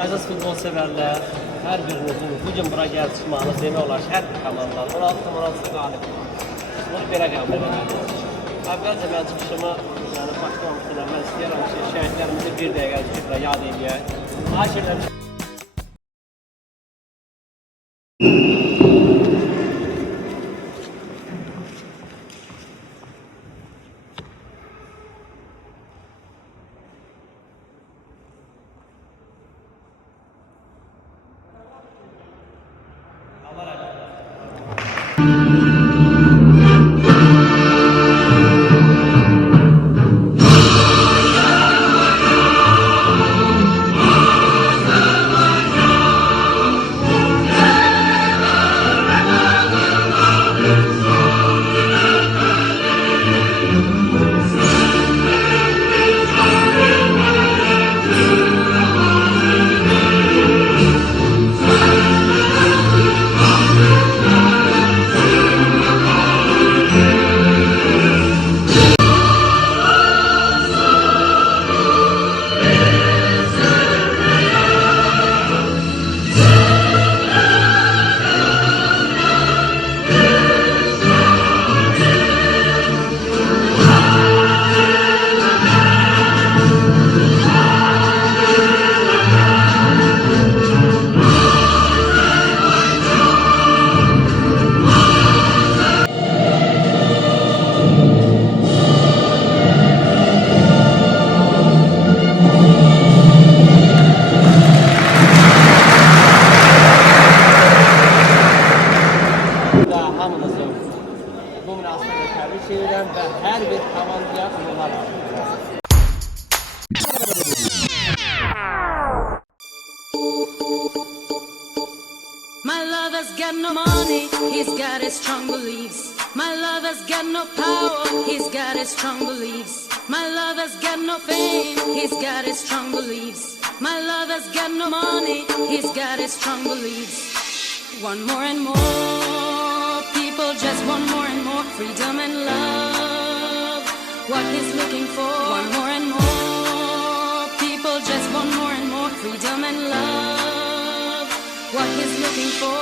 Aziz futbol severler, her birinizin bugün buraya gelip çıkmanız demək olar ki, hər bir komandalar 16-16 qalib. Bunu belə qəbul edilir. Əvvəlcə mən çıxışımı başlamamışdan əvvəl istəyirəm ki, şəhidlərimizi bir dəqiqə yad edək. Hakirlər hamınızı bu münasibətle təbrik edirəm və hər bir komandaya uğurlar arzulayıram. My lover's got no money, he's got his strong beliefs. My lover's got no power, he's got his strong beliefs. My lover's got no fame, he's got his strong beliefs. My lover's got no money, he's got his strong beliefs. One more and more, people just want more and more freedom and love. What he's looking for, one more and more, people just want more and more freedom and love. What he's looking for,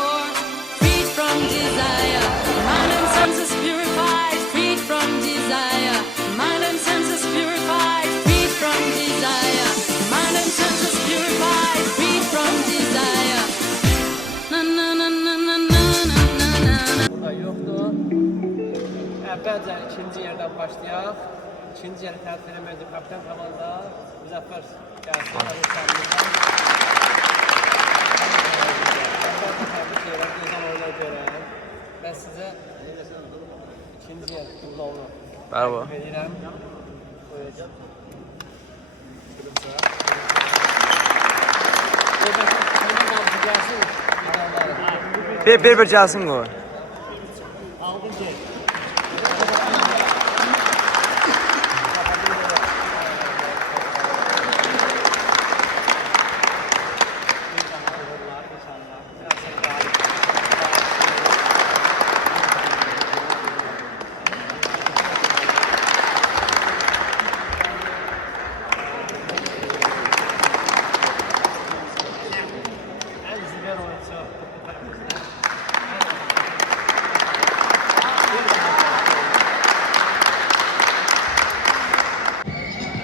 freed from desire, mind and senses purified, freed from desire, mind and senses purified, freed from desire, mind and senses purified, freed from desire. Na na na na na na na na na. Burada yoxdur. Əvvəlcə ikinci yerdən başlayaq. İkinci yeri tərtib eləməyəcək kapitan komanda Müzəffər gəlsin. Təbrik edirəm, gözəl oyuna görə. Mən sizə ikinci yer futbolunu təbrik edirəm. Buyuracaq. Bir gəlsin qoy. Altıncı.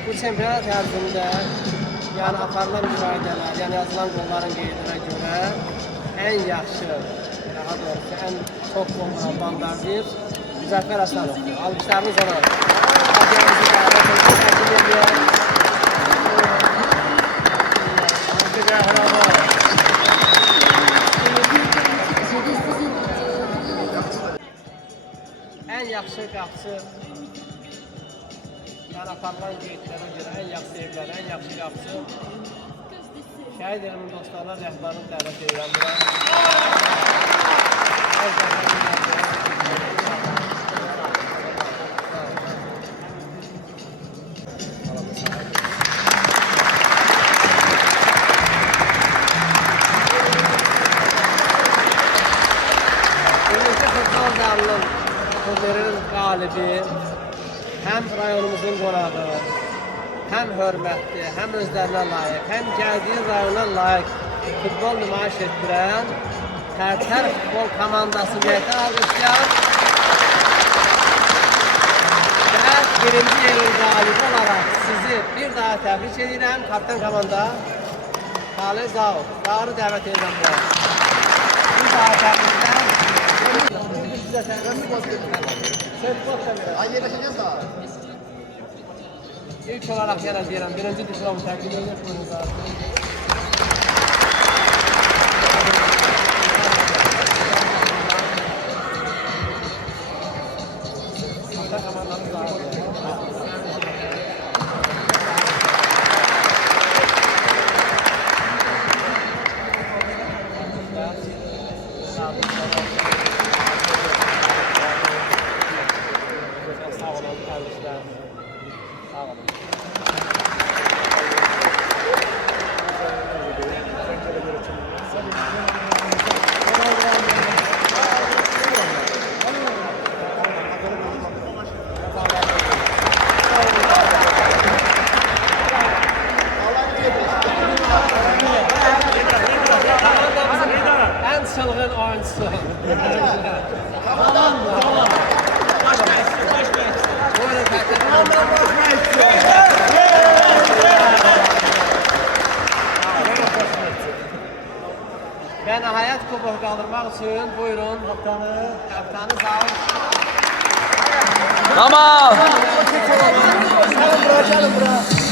Bu çempionat ərzində yəni aparılan müsaidələr, yəni yazılan qolların qeydinə görə ən yaxşı, daha doğrusu ən çox qollara bal verdir Müzəffər Həsənovdur. Alqışlarınız ona. Hadiyemizi dəvət edib təqdim ediyor. Ən yaxşı qapısı yani aparılan qeydlərə görə ən yaxşı evlər, ən yaxşı qapısı şəhid elimin dostlarına rəhbərini dəvət edirəm bura. Turnerin galibi hem rayonumuzun qonağı, həm hörmətli, həm özlərinə layiq, həm gəldiyi rayona layiq futbol nümayiş etdirən Tərtər futbol komandası niyətən alqışlayaq. Və birinci yerin qalibi olaraq sizi bir daha təbrik edirəm. Kapitan komanda Xalid Zaur. Zaur'u dəvət edirəm buraya. Bir daha təbriklər. Sizə təbrik edirəm. Ay yerləşəcəz daha. İlk olarak yenə deyirəm, birinci diplomu təqdim edir buyurun. Hatta komandanız var. Sağ olun, kardeşler. Sağ olun. En çılgın oyuncusu. Tamam. Baş meclisi. Buyurun ve nihayet kuboku kaldırmak için buyurun kaptanı Zaur. Tamam. Gelin buraya, gelin buraya.